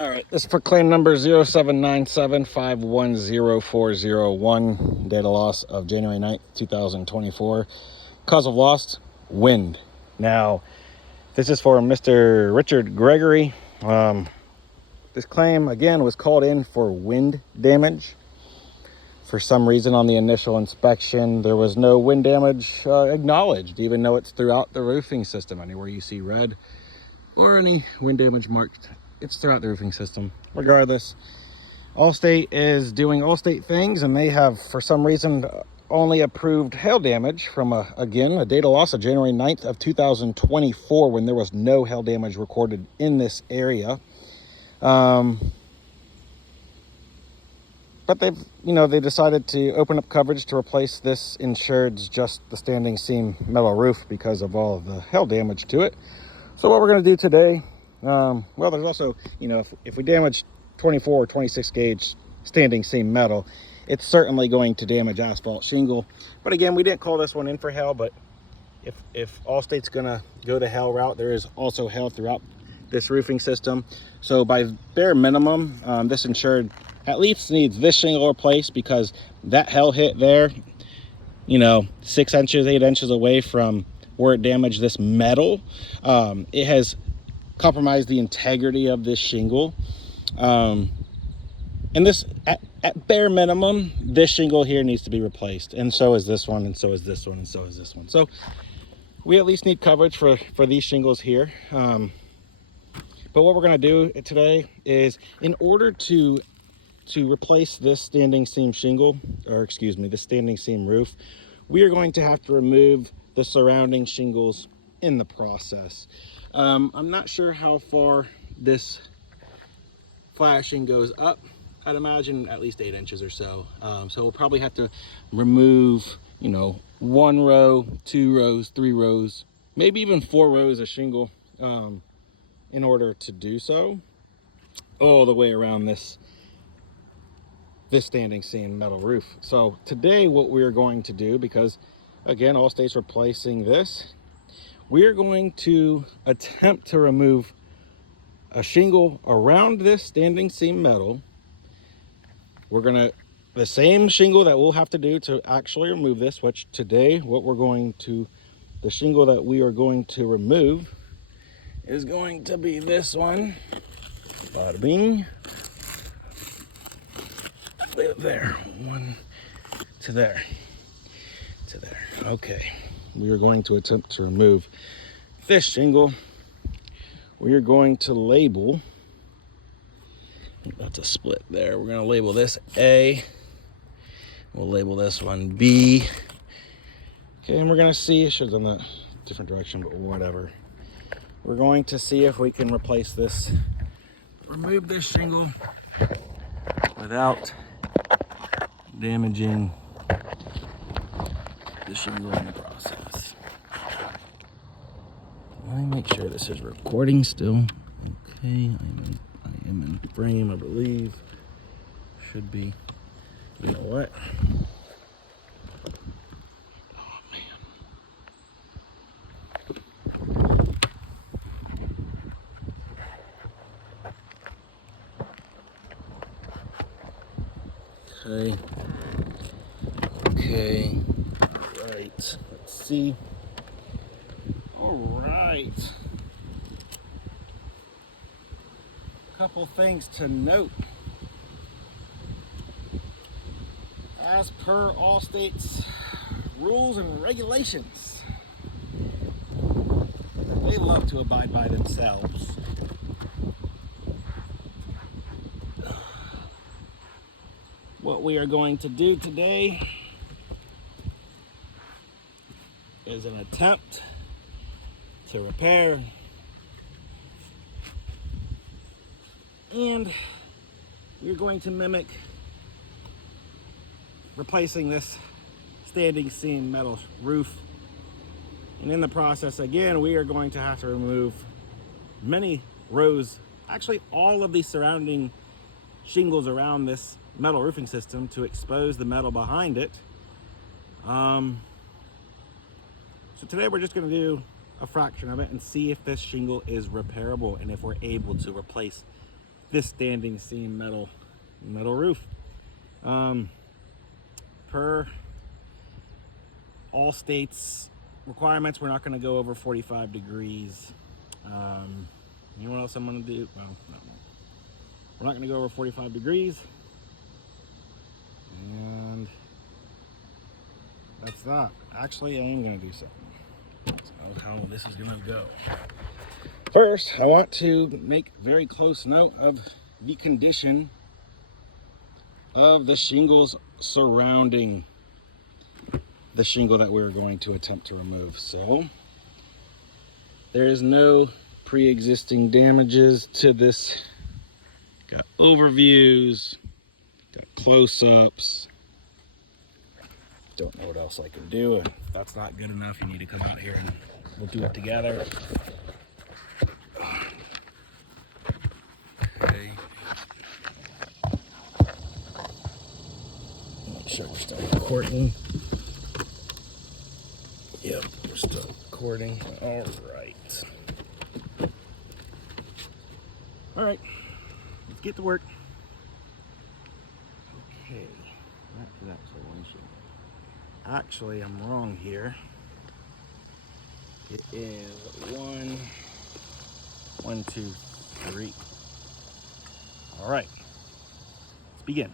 All right, this is for claim number 0797510401, data loss of January 9th, 2024. Cause of loss, wind. Now, this is for Mr. Richard Gregory. This claim, again, was called in for wind damage. For some reason on the initial inspection, there was no wind damage acknowledged, even though it's throughout the roofing system. Anywhere you see red or any wind damage marked, it's throughout the roofing system. Regardless, Allstate is doing Allstate things, and they have, for some reason, only approved hail damage from, a data loss of January 9th of 2024, when there was no hail damage recorded in this area. But they decided to open up coverage to replace this insured's just the standing seam metal roof because of all of the hail damage to it. So what we're going to do today, well, there's also, if we damage 24 or 26 gauge standing seam metal, it's certainly going to damage asphalt shingle. But again, we didn't call this one in for hail, but if Allstate's going to go the hail route, there is also hail throughout this roofing system. So by bare minimum, this insured at least needs this shingle replaced, because that hail hit there, 6 inches, 8 inches away from where it damaged this metal, it has compromised the integrity of this shingle. And this, at bare minimum, this shingle here needs to be replaced, and so is this one, and so is this one, and so is this one. So we at least need coverage for these shingles here. But what we're going to do today is, in order to replace this standing seam shingle, or excuse me, the standing seam roof, we are going to have to remove the surrounding shingles in the process. I'm not sure how far this flashing goes up. I'd imagine at least 8 inches or so. So we'll probably have to remove, 1 row, 2 rows, 3 rows, maybe even 4 rows of shingle in order to do so, all the way around this standing seam metal roof. So today what we're going to do, because again, Allstate's replacing this, we're going to attempt to remove a shingle around this standing seam metal. The same shingle that we'll have to do to actually remove this, which today the shingle that we are going to remove is going to be this one. Bada bing. There, 1 to there, to there. Okay, we are going to attempt to remove this shingle. We are going to label, that's a split there. We're going to label this A. We'll label this one B. Okay, and we're going to see, I should have done that different direction, but whatever. We're going to see if we can remove this shingle without damaging the shingle in the process. Let me make sure this is recording still. Okay, I am in frame, I believe. Should be. You know what? Oh man. Okay, right, let's see. All right, couple things to note. As per Allstate's rules and regulations, they love to abide by themselves. What we are going to do today is an attempt to repair and we're going to mimic replacing this standing seam metal roof, and in the process again we are going to have to remove many rows, actually all of the surrounding shingles around this metal roofing system to expose the metal behind it. So today we're just going to do a fraction of it and see if this shingle is repairable and if we're able to replace this standing seam metal roof. Per Allstate's requirements, we're not going to go over 45 degrees. You know what else I'm going to do? Well, no. We're not going to go over 45 degrees. And that's that. Actually, I am going to do something. So how this is going to go. First, I want to make very close note of the condition of the shingles surrounding the shingle that we're going to attempt to remove. So there is no pre-existing damages to this. Got overviews, got close-ups. Don't know what else I can do. If that's not good enough, you need to come out here and we'll do it together. Okay. Make sure we're still recording. Yep, we're still recording. All right. All right, let's get to work. Okay, that is actually one shingle. Actually, I'm wrong here. It is 1, 2, 3. All right, let's begin.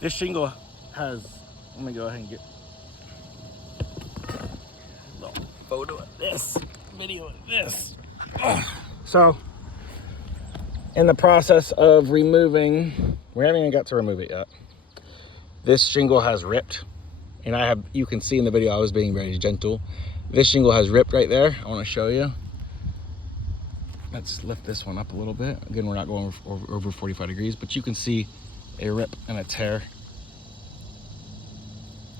This shingle has, let me go ahead and get a little photo of this, video of this. So, in the process of removing, we haven't even got to remove it yet. This shingle has ripped, and you can see in the video I was being very gentle. This shingle has ripped right there. I want to show you. Let's lift this one up a little bit. Again, we're not going over 45 degrees, but you can see a rip and a tear.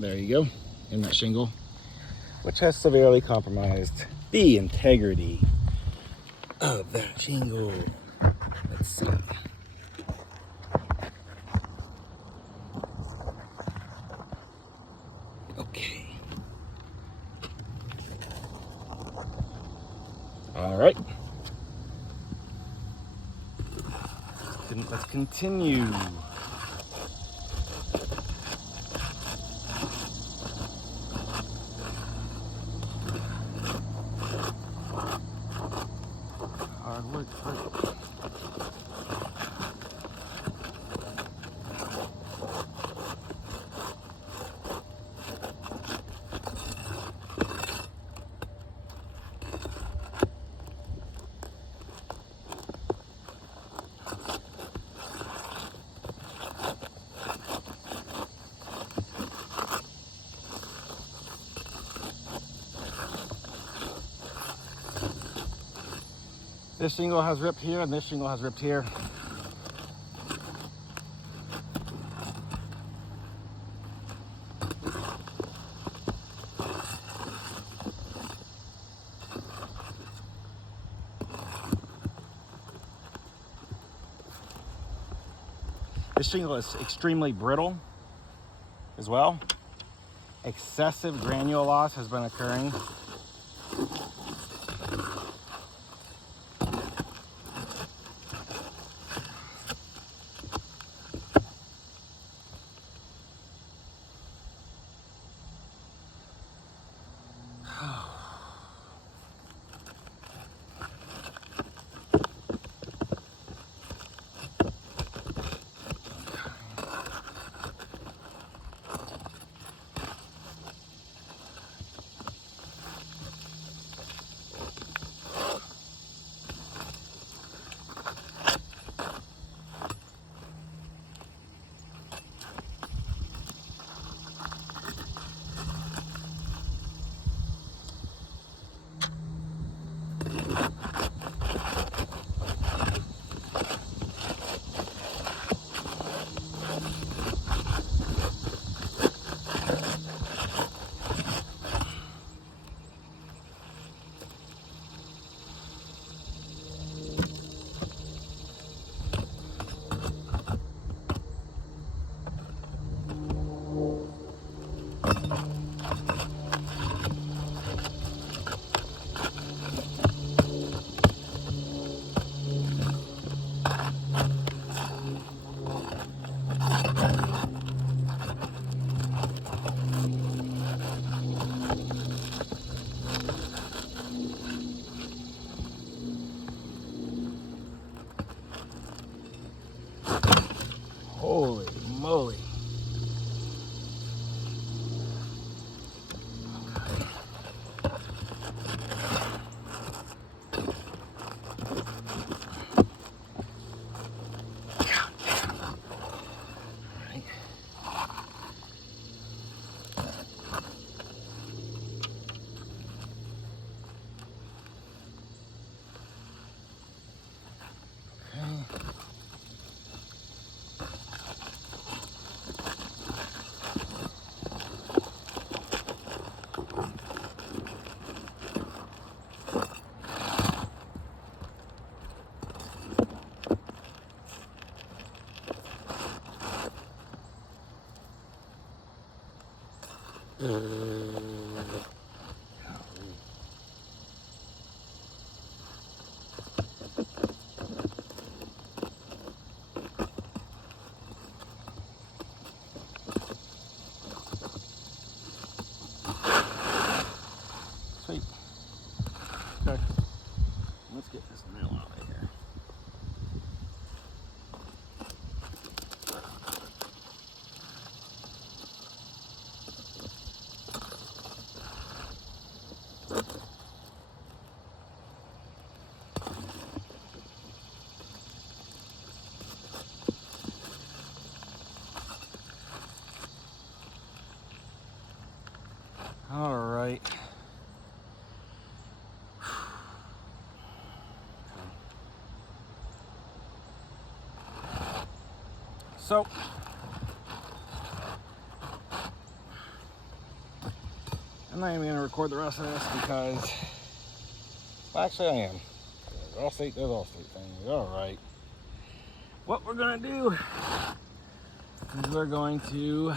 There you go, in that shingle, which has severely compromised the integrity of that shingle. Let's see. Okay. All right. Let's continue. Hard work. This shingle has ripped here, and this shingle has ripped here. This shingle is extremely brittle as well. Excessive granule loss has been occurring. Sweet. Okay. Let's get this nail out of here. All right. So, I'm not even going to record the rest of this because, well, actually I am. Allstate does Allstate things. All right. What we're going to do is we're going to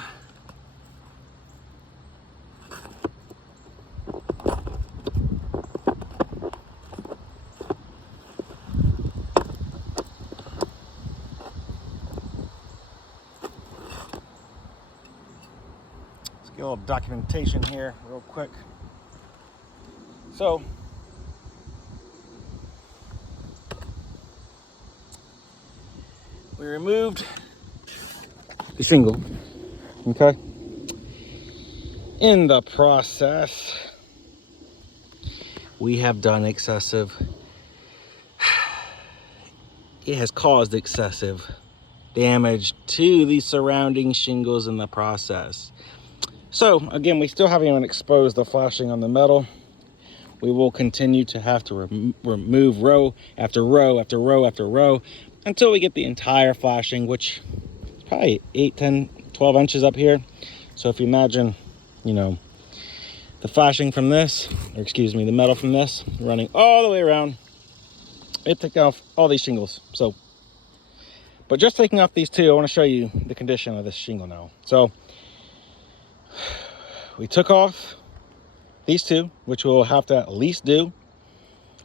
get a little documentation here real quick. So, we removed the shingle, okay? In the process, we have done excessive, it has caused excessive damage to the surrounding shingles in the process. So again, we still haven't even exposed the flashing on the metal. We will continue to have to remove row after row after row after row until we get the entire flashing, which is probably 8, 10, 12 inches up here. So if you imagine, you know, the flashing from this, or excuse me, the metal from this running all the way around, it took off all these shingles. So, but just taking off these two, I want to show you the condition of this shingle now. So we took off these two, which we'll have to at least do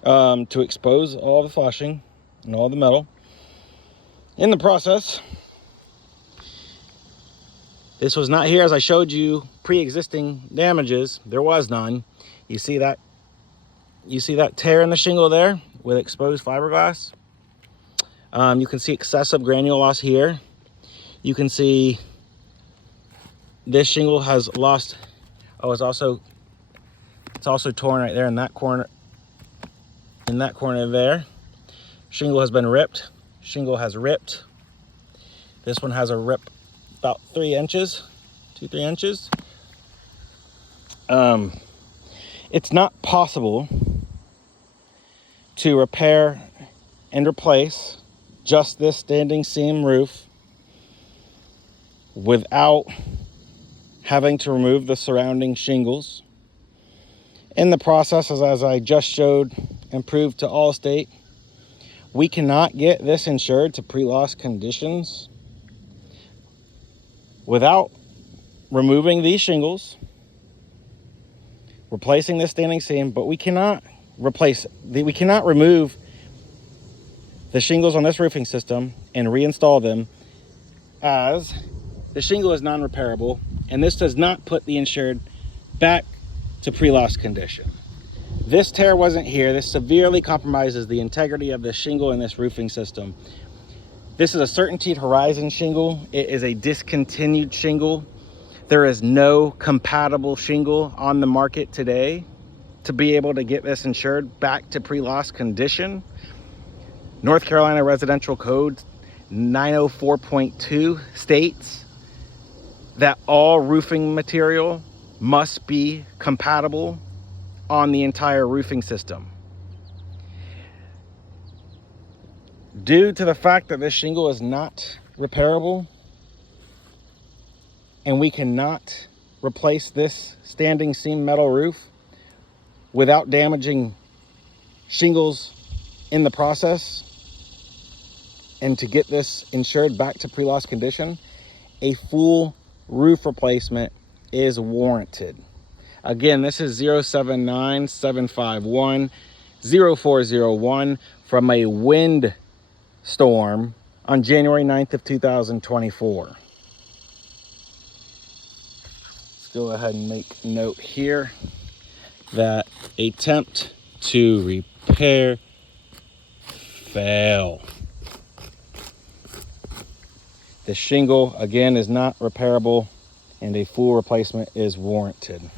to expose all the flashing and all the metal. In the process, this was not here as I showed you pre-existing damages. There was none. You see that tear in the shingle there with exposed fiberglass. You can see excessive granule loss here. You can see this shingle has lost. Oh, it's also torn right there in that corner. In that corner there, shingle has been ripped. Shingle has ripped. This one has a rip about 3 inches, 2-3 inches. It's not possible to repair and replace just this standing seam roof without having to remove the surrounding shingles. In the process, as I just showed and proved to Allstate, we cannot get this insured to pre-loss conditions without removing these shingles, replacing this standing seam, but we cannot remove the shingles on this roofing system and reinstall them, as the shingle is non-repairable, and this does not put the insured back to pre-loss condition. This tear wasn't here. This severely compromises the integrity of the shingle in this roofing system. This is a Certainteed Horizon shingle. It is a discontinued shingle. There is no compatible shingle on the market today to be able to get this insured back to pre-loss condition. North Carolina Residential Code 904.2 states that all roofing material must be compatible on the entire roofing system. Due to the fact that this shingle is not repairable and we cannot replace this standing seam metal roof without damaging shingles in the process, and to get this insured back to pre-loss condition, a full roof replacement is warranted. Again, this is 079-751-0401 from a wind storm on January 9th of 2024. Let's go ahead and make note here that attempt to repair fail. The shingle, again, is not repairable and a full replacement is warranted.